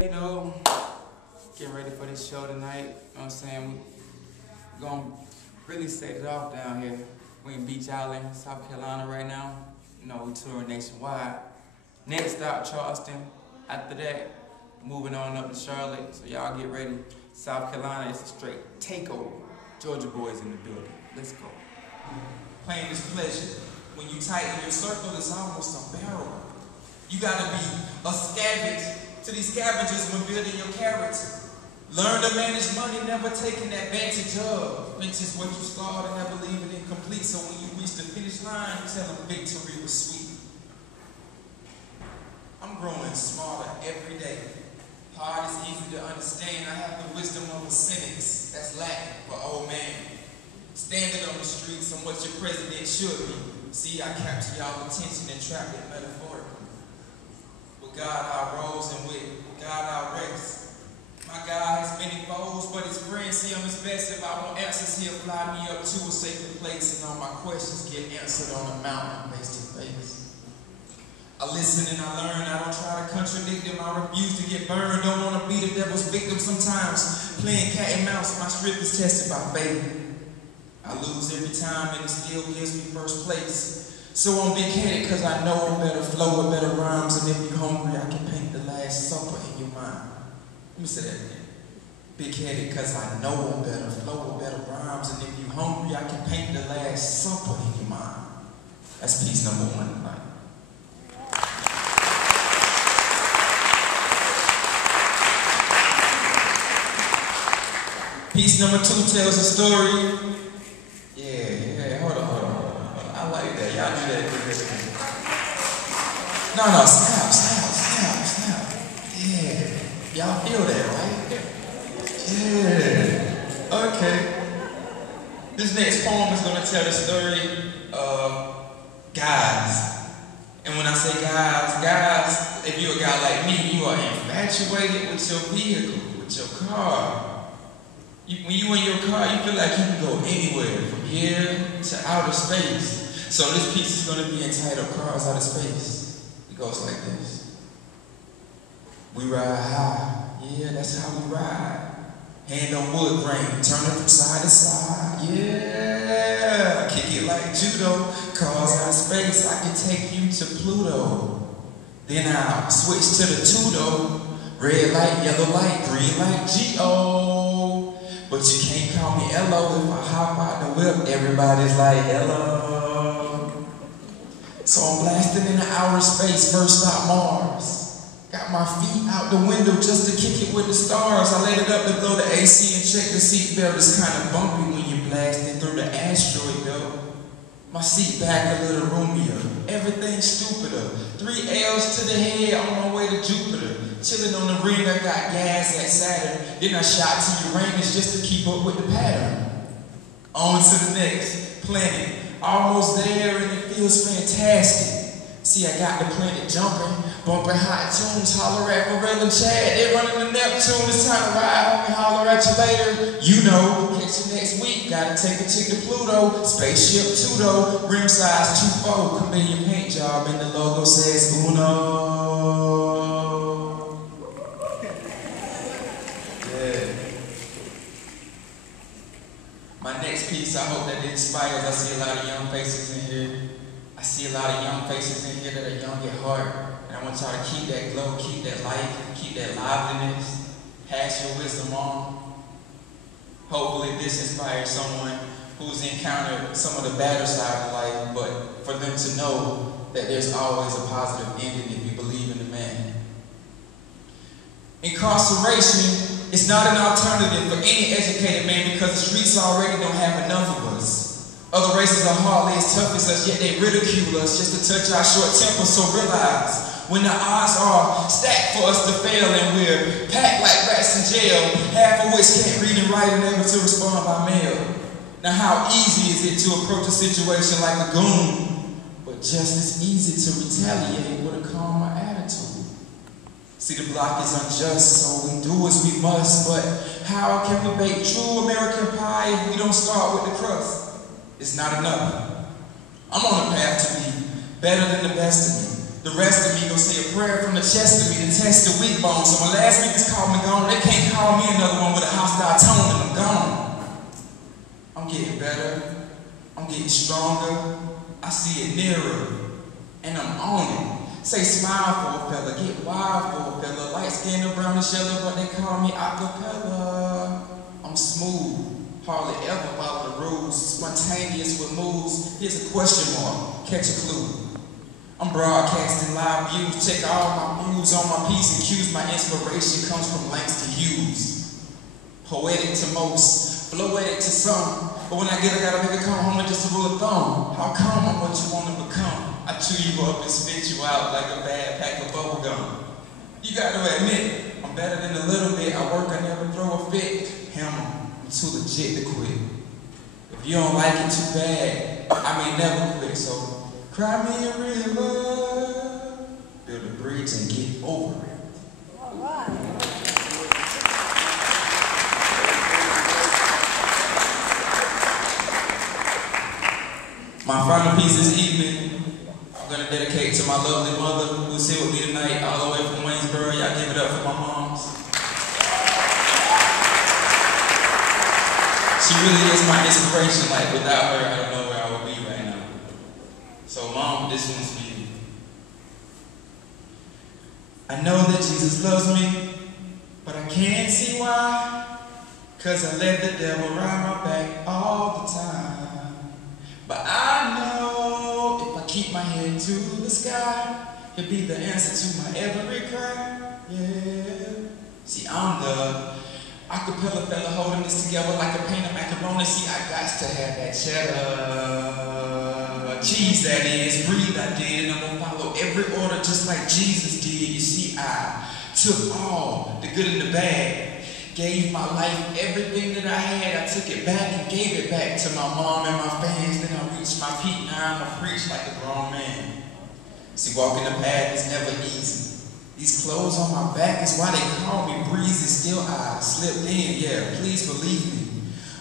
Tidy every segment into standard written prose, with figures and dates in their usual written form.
You know, getting ready for this show tonight. You know what I'm saying? We're going to really set it off down here. We're in Beach Island, South Carolina right now. You know, we're touring nationwide. Next stop, Charleston. After that, moving on up to Charlotte. So y'all get ready. South Carolina is a straight takeover. Georgia boys in the building. Let's go. Pain is pleasure. When you tighten your circle, it's almost unbearable. You gotta be a scavenge to these scavengers when building your character. Learn to manage money, never taking advantage of. Which is what you start and never leave it incomplete. So when you reach the finish line, you tell them victory was sweet. I'm growing smarter every day. Hard is easy to understand. I have the wisdom of a cynics. That's Latin for old man. Standing on the streets, I'm what your president should be. See, I capture y'all attention and trap it metaphorically. With God I rose and with God I rest. My God has many foes, but his friends see him as best. If I want answers, he'll fly me up to a sacred place, and all my questions get answered on a mountain face to face. I listen and I learn. I don't try to contradict him. I refuse to get burned. Don't want to be the devil's victim sometimes. Playing cat and mouse, my strength is tested by fate. I lose every time and it still gives me first place. So I'm big-headed because I know a better flow with better rhymes. And if you're hungry, I can paint the Last Supper in your mind. Let me say that again. Big-headed because I know a better flow with better rhymes. And if you're hungry, I can paint the Last Supper in your mind. That's piece number one tonight. Piece number two tells a story. Hold on. I like that. Y'all do that. No, snap. Yeah. Y'all feel that, right? Yeah. Okay. This next poem is going to tell the story of guys. And when I say guys, if you're a guy like me, you are infatuated with your vehicle, with your car. When you in your car, you feel like you can go anywhere, from here to outer space. So this piece is going to be entitled Cars Out of Space. It goes like this. We ride high, yeah, that's how we ride. Hand on wood grain, turning from side to side, yeah. Kick it like judo, cars out of space, I can take you to Pluto. Then I'll switch to the two-door. Red light, yellow light, green light, G-O. But you can't call me L.O. if I hop out the whip, everybody's like, hello. So I'm blasting into outer space, first stop Mars. Got my feet out the window just to kick it with the stars. I let it up to blow the AC and check the seatbelt. It's kind of bumpy when you're blasting through the asteroid belt. My seat back a little roomier, everything stupider. 3 L's to the head on my way to Jupiter. Chilling on the ring, I got gas at Saturn. Then I shot to Uranus just to keep up with the pattern. On to the next planet. Almost there and it feels fantastic. See, I got the planet jumping, bumping hot tunes, holler at Pharrell and Chad. They running the Neptune, it's time to ride home and holler at you later. You know, catch you next week, gotta take a chick to Pluto. Spaceship Tudo, rim size 2.4, chameleon paint job, and the logo says Uno. My next piece, I hope that it inspires. I see a lot of young faces in here. I see a lot of young faces in here that are young at heart. And I want y'all to keep that glow, keep that light, keep that liveliness. Pass your wisdom on. Hopefully this inspires someone who's encountered some of the better side of life, but for them to know that there's always a positive ending if you believe in the man. Incarceration is not an alternative for any educated man because the streets already don't have enough of us. Other races are hardly as tough as us, yet they ridicule us just to touch our short temper. So realize, when the odds are stacked for us to fail and we're packed like rats in jail, half of which can't read and write and able to respond by mail. Now how easy is it to approach a situation like a goon, but just as easy to retaliate with a calmer attitude. See, the block is unjust, so we do as we must, but how can we bake true American pie if we don't start with the crust? It's not enough. I'm on a path to be better than the best of me. The rest of me gonna say a prayer from the chest of me to test the weak bones. So when last week is called me gone, they can't call me another one with a hostile tone and I'm gone. I'm getting better. I'm getting stronger. I see it nearer. And I'm on it. Say smile for a fella. Get wild for a fella. Light skin or brownish yellow, but they call me acapella. I'm smooth. Hardly ever follow the rules. Spontaneous with moves. Here's a question mark. Catch a clue. I'm broadcasting live views. Check all my views on my P's and Q's. My inspiration comes from Langston Hughes. Poetic to most, floetic to some. But when I gotta make it come home with just a rule of thumb. How come I'm what you want to become? I chew you up and spit you out like a bad pack of bubble gum. You got to admit, I'm better than a little bit. I work, I never throw a fit. Hammer, I'm too legit to quit. If you don't like it too bad, I may never quit. So cry me a river, build a bridge and get over it. All right. My final piece this evening, I'm going to dedicate to my lovely mother who's here with me tonight, all the way from Waynesboro. Y'all give it up for my moms. She really is my inspiration. Like, without her, I don't know where I would be right now. So, Mom, this one's for you. I know that Jesus loves me, but I can't see why. 'Cause I let the devil ride my back all the time. But I know if I keep my head to the sky, he'll be the answer to my every cry. Yeah. See, I'm the acapella fella holding this together like a pan of macaroni. See, I got to have that cheddar cheese, that is. Breathe, I did, and I'm gonna follow every order just like Jesus did. You see, I took all the good and the bad. Gave my life everything that I had. I took it back and gave it back to my mom and my fans. Then I reached my peak. Now I'm a preach like a grown man. See, walking the path is never easy. These clothes on my back is why they call me breezy. Still I slipped in, yeah, please believe me.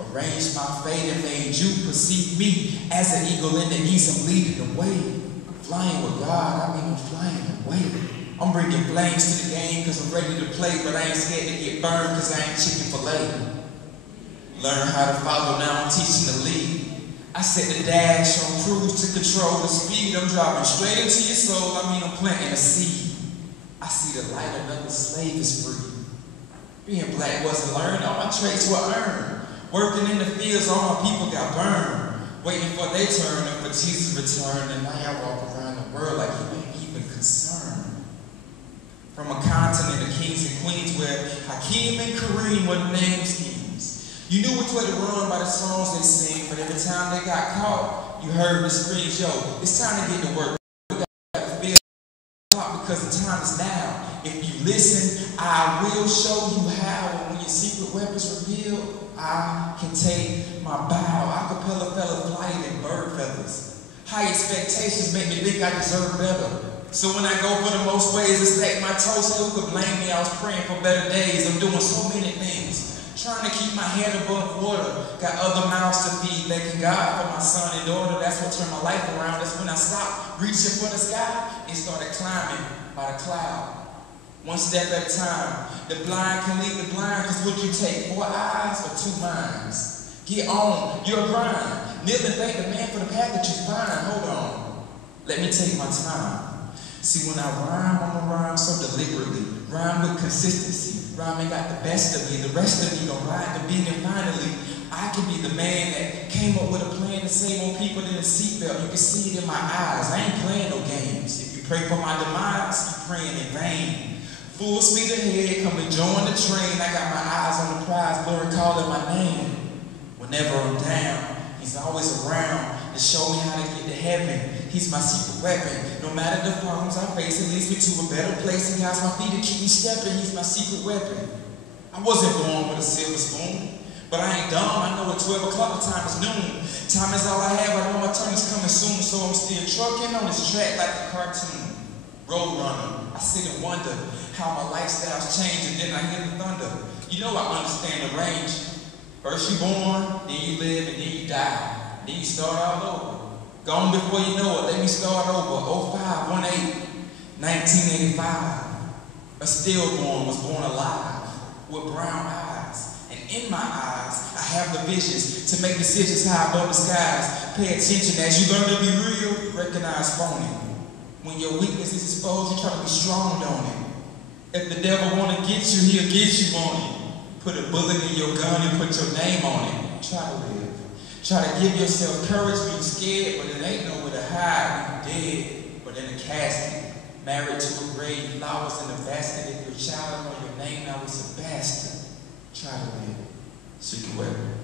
Arranged my fate and made you perceive me as an eagle in the east. I'm leading the way. Flying with God, I mean I'm flying away. I'm bringing flames to the game because I'm ready to play, but I ain't scared to get burned because I ain't Chick-fil-A. Learn how to follow, now I'm teaching to lead. I set the dash on cruise to control the speed. I'm driving straight into your soul, I mean I'm planting a seed. I see the light, another slave is free. Being black wasn't learned, all my traits were earned. Working in the fields, all my people got burned. Waiting for their turn and for Jesus' return, and now I walk around the world like you ain't even concerned. From a continent of kings and queens where Hakeem and Kareem were the name schemes. You knew which way to run by the songs they sing, but every time they got caught, you heard the screams, yo, it's time to get to work. We got to feel because the time is now. If you listen, I will show you how. And when your secret weapons revealed, I can take my bow. Acapella fella flying in bird feathers. High expectations make me think I deserve better. So when I go for the most ways to stack my toes, who could blame me? I was praying for better days. I'm doing so many things. Trying to keep my head above water. Got other mouths to feed. Thanking God for my son and daughter. That's what turned my life around. That's when I stopped reaching for the sky and started climbing by the cloud. One step at a time. The blind can lead the blind, because what you take, 4 eyes or 2 minds? Get on your grind. Kneel and thank the man for the path that you find. Hold on. Let me take my time. See, when I rhyme, I'ma rhyme so deliberately. Rhyme with consistency. Rhyming got the best of me. The rest of me gon' ride the beat, and finally, I can be the man that came up with a plan to save more people than a seatbelt. You can see it in my eyes. I ain't playing no games. If you pray for my demise, you're praying in vain. Full speed ahead, come and join the train. I got my eyes on the prize, glory calling my name. Whenever I'm down, he's always around to show me how to get to heaven. He's my secret weapon. No matter the problems I face, it leads me to a better place. He guides my feet to keep me stepping. He's my secret weapon. I wasn't born with a silver spoon, but I ain't dumb. I know at 12 o'clock the time is noon. Time is all I have. I know my turn is coming soon, so I'm still trucking on this track like a cartoon. Roadrunner. I sit and wonder how my lifestyle's changed, and then I hear the thunder. You know I understand the range. First you born, then you live, and then you die. Then you start all over. Gone before you know it, let me start over. 05, 18, 1985, a stillborn was born alive with brown eyes. And in my eyes, I have the visions to make decisions high above the skies. Pay attention as you learn to be real, recognize phony. When your weakness is exposed, you try to be strong, don't it? If the devil want to get you, he'll get you on it. Put a bullet in your gun and put your name on it. Try to live. Try to give yourself courage when you're scared, but it ain't nowhere to hide. You're dead, but in a casket. Married to a grave, flowers in the basket. If your child don't know your name, now it's a bastard. Try to live. So you can wear it.